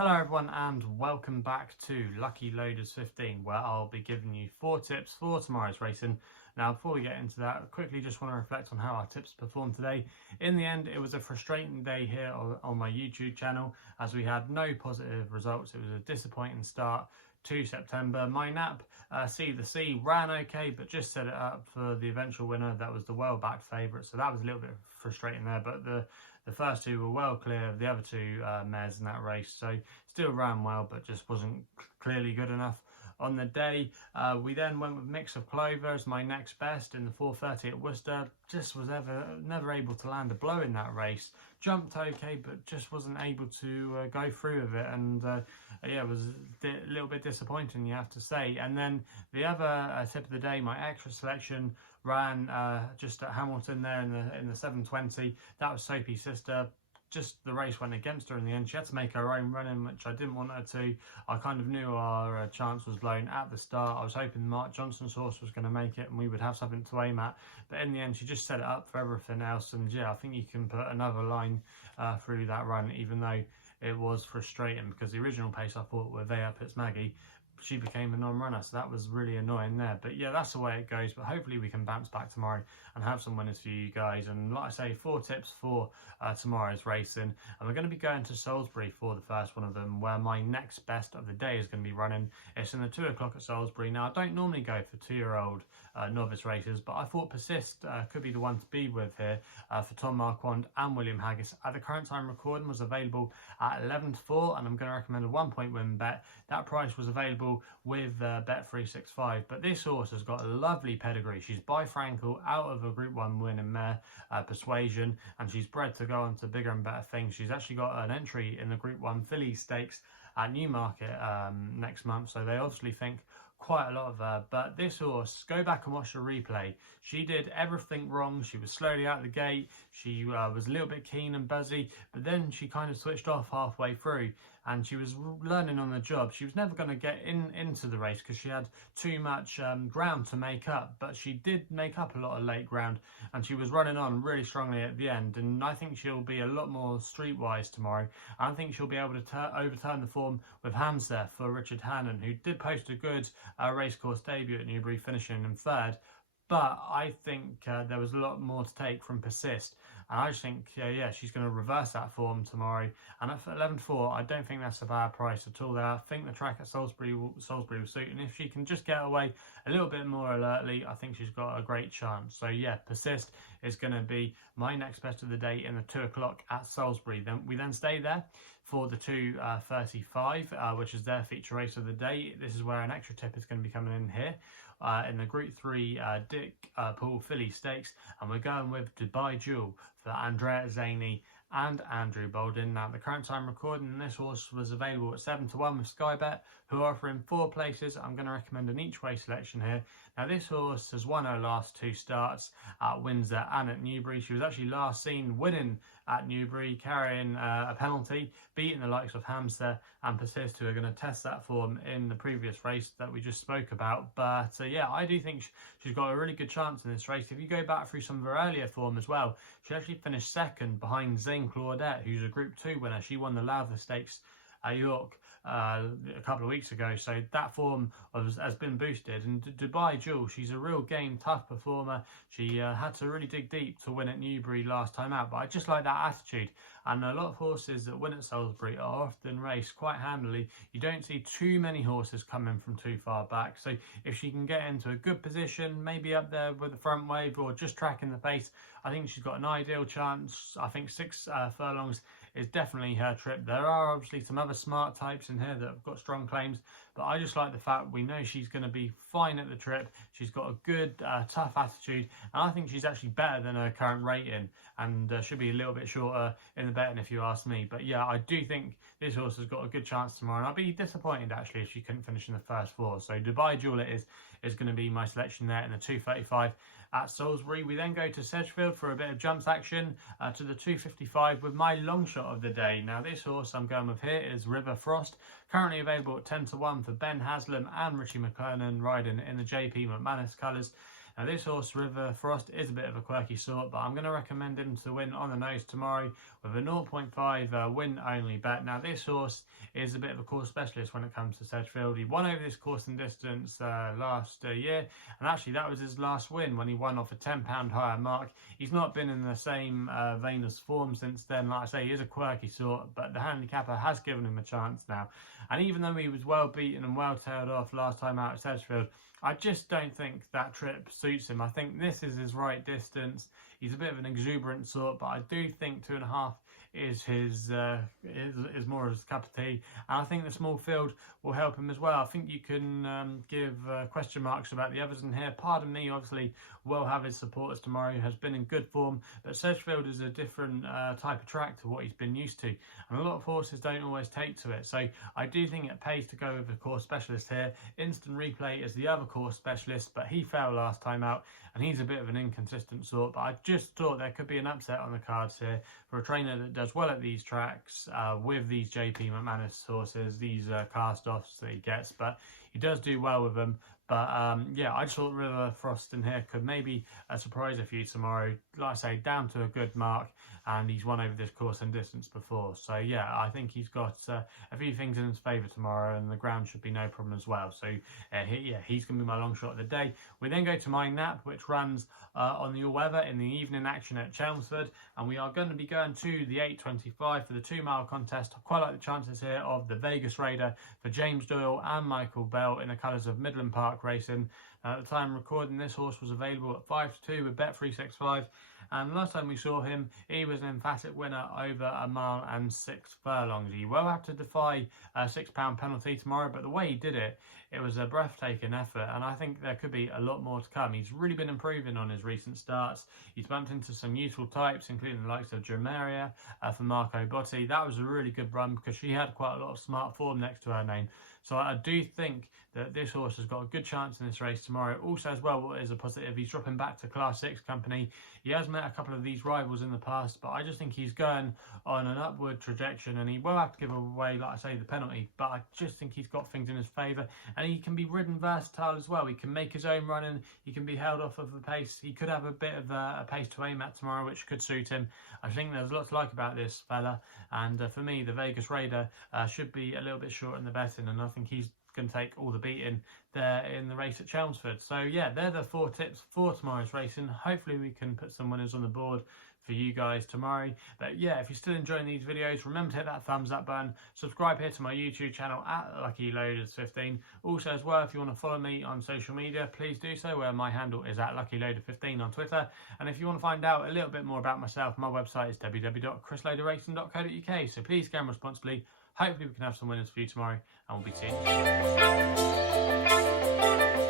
Hello everyone and welcome back to Lucky Loaders 15, where I'll be giving you 4 tips for tomorrow's racing. Now before we get into that, I quickly just want to reflect on how our tips performed today. In the end, it was a frustrating day here on my YouTube channel as we had no positive results. It was a disappointing start to September. My nap, C the C, ran okay, but just set it up for the eventual winner. That was the well-backed favourite, so that was a little bit frustrating there, but the first two were well clear of the other two mares in that race, so still ran well, but just wasn't clearly good enough on the day. We then went with Mix of Clover as my next best in the 4:30 at Worcester. Just was never able to land a blow in that race. Jumped okay, but just wasn't able to go through with it, and yeah, it was a little bit disappointing, you have to say. And then the other tip of the day, my extra selection, ran just at Hamilton there in the 7:20. That was Soapy's Sister. Just the race went against her in the end. She had to make her own running, which I didn't want her to. I kind of knew our chance was blown at the start. I was hoping Mark Johnson's horse was going to make it and we would have something to aim at. But in the end, she just set it up for everything else. And yeah, I think you can put another line through that run, even though it was frustrating because the original pace I thought with Vea Maggie, she became a non-runner, so that was really annoying there. But yeah, that's the way it goes, but hopefully we can bounce back tomorrow and have some winners for you guys. And like I say, 4 tips for tomorrow's racing, and we're going to be going to Salisbury for the first one of them, where my next best of the day is going to be running. It's in the 2 o'clock at Salisbury. Now I don't normally go for 2-year-old novice races, but I thought Persist could be the one to be with here for Tom Marquand and William Haggis. At the current time recording, was available at 11-4, and I'm going to recommend a 1-point win bet. That price was available with Bet365, but this horse has got a lovely pedigree. She's by Frankel, out of a Group 1 winning mare, Persuasion, and she's bred to go on to bigger and better things. She's actually got an entry in the Group 1 Filly Stakes at Newmarket next month, so they obviously think quite a lot of her. But this horse, go back and watch the replay. She did everything wrong. She was slowly out the gate. She was a little bit keen and buzzy, but then she kind of switched off halfway through, and she was learning on the job. She was never going to get into the race because she had too much ground to make up, but she did make up a lot of late ground, and she was running on really strongly at the end. And I think she'll be a lot more streetwise tomorrow. I think she'll be able to overturn the form with Hamster for Richard Hannon, who did post a good racecourse debut at Newbury, finishing in 3rd. But I think there was a lot more to take from Persist. And I just think, yeah, she's going to reverse that form tomorrow. And at 11-4, I don't think that's a bad price at all there. I think the track at Salisbury will suit. And if she can just get away a little bit more alertly, I think she's got a great chance. So yeah, Persist is going to be my next best of the day in the 2 o'clock at Salisbury. Then we stay there for the 2:35, which is their feature race of the day. This is where an extra tip is going to be coming in here. In the Group 3 Dick Paul Filly Stakes, and we're going with Dubai Jewel for Andrea Zaney and Andrew Bolden. Now, the current time recording, this horse was available at 7-1 with SkyBet, who are offering 4 places. I'm going to recommend an each way selection here. Now, this horse has won her last 2 starts at Windsor and at Newbury. She was actually last seen winning at Newbury, carrying a penalty, beating the likes of Hamster and Persist, who are going to test that form in the previous race that we just spoke about. But yeah, I do think she's got a really good chance in this race. If you go back through some of her earlier form as well, she actually finished 2nd behind Zane Claudette, who's a Group 2 winner. She won the Lowther Stakes at York a couple of weeks ago, so that form has been boosted. And Dubai Jewel, she's a real game tough performer. She had to really dig deep to win at Newbury last time out, but I just like that attitude. And a lot of horses that win at Salisbury are often raced quite handily. You don't see too many horses coming from too far back, so if she can get into a good position, maybe up there with the front wave or just tracking the pace, I think she's got an ideal chance. I think 6 furlongs is definitely her trip. There are obviously some other smart types in here that have got strong claims, but I just like the fact we know she's going to be fine at the trip. She's got a good tough attitude, and I think she's actually better than her current rating, and should be a little bit shorter in the betting if you ask me. But yeah, I do think this horse has got a good chance tomorrow, and I'd be disappointed actually if she couldn't finish in the first 4. So Dubai Jewel is going to be my selection there in the 2:35 at Salisbury. We then go to Sedgefield for a bit of jumps action to the 2:55 with my long shot of the day. Now, this horse I'm going with here is River Frost, currently available at 10-1 for Ben Haslam and Richie McLennan, riding in the JP McManus colours. Now this horse, River Frost, is a bit of a quirky sort, but I'm going to recommend him to win on the nose tomorrow with a 0.5 win only bet. Now this horse is a bit of a course specialist when it comes to Sedgefield. He won over this course and distance last year, and actually that was his last win when he won off a £10 higher mark. He's not been in the same vein as form since then. Like I say, he is a quirky sort, but the handicapper has given him a chance now. And even though he was well beaten and well tailed off last time out at Sedgefield, I just don't think that trip suits him. I think this is his right distance. He's a bit of an exuberant sort, but I do think 2.5 is his is more of his cup of tea, and I think the small field will help him as well. I think you can give question marks about the others in here. Pardon me, obviously will have his supporters tomorrow. He has been in good form, but Sedgefield is a different type of track to what he's been used to, and a lot of horses don't always take to it. So I do think it pays to go with a course specialist here. Instant Replay is the other course specialist, but he fell last time out, and he's a bit of an inconsistent sort. But I just thought there could be an upset on the cards here for a trainer that does well at these tracks with these JP McManus horses, these cast-offs that he gets, but he does do well with them. But yeah, I just thought River Frost in here could maybe surprise a few tomorrow. Like I say, down to a good mark, and he's won over this course and distance before. So yeah, I think he's got a few things in his favour tomorrow, and the ground should be no problem as well. So he's going to be my long shot of the day. We then go to my nap, which runs on the all-weather in the evening action at Chelmsford, and we are going to be going to the 8.25 for the 2 mile contest. I quite like the chances here of the Vegas Raider for James Doyle and Michael Bell in the colours of Midland Park Racing. At the time of recording, this horse was available at 5-2 with Bet365, and last time we saw him, he was an emphatic winner over 1 mile and 6 furlongs. He will have to defy a £6 penalty tomorrow, but the way he did it, it was a breathtaking effort, and I think there could be a lot more to come. He's really been improving on his recent starts. He's bumped into some useful types, including the likes of Germaria for Marco Botti. That was a really good run because she had quite a lot of smart form next to her name. So I do think that this horse has got a good chance in this race tomorrow. Also as well, what is a positive, he's dropping back to Class 6 company. He has met a couple of these rivals in the past, but I just think he's going on an upward trajectory, and he will have to give away, like I say, the penalty, but I just think he's got things in his favour, and he can be ridden versatile as well. He can make his own running, he can be held off of the pace. He could have a bit of a pace to aim at tomorrow, which could suit him. I think there's a lot to like about this fella, and for me, the Vegas Raider should be a little bit short in the betting, and I think he's going to take all the beating there in the race at Chelmsford. So yeah, they're the 4 tips for tomorrow's racing. Hopefully we can put some winners on the board for you guys tomorrow. But yeah, if you're still enjoying these videos, remember to hit that thumbs up button, subscribe here to my YouTube channel at LuckyLoaders15. Also as well, if you want to follow me on social media, please do so, where my handle is at LuckyLoader15 on Twitter. And if you want to find out a little bit more about myself, my website is www.chrisloaderracing.co.uk. So please gamble responsibly. Hopefully we can have some winners for you tomorrow, and we'll be seeing you.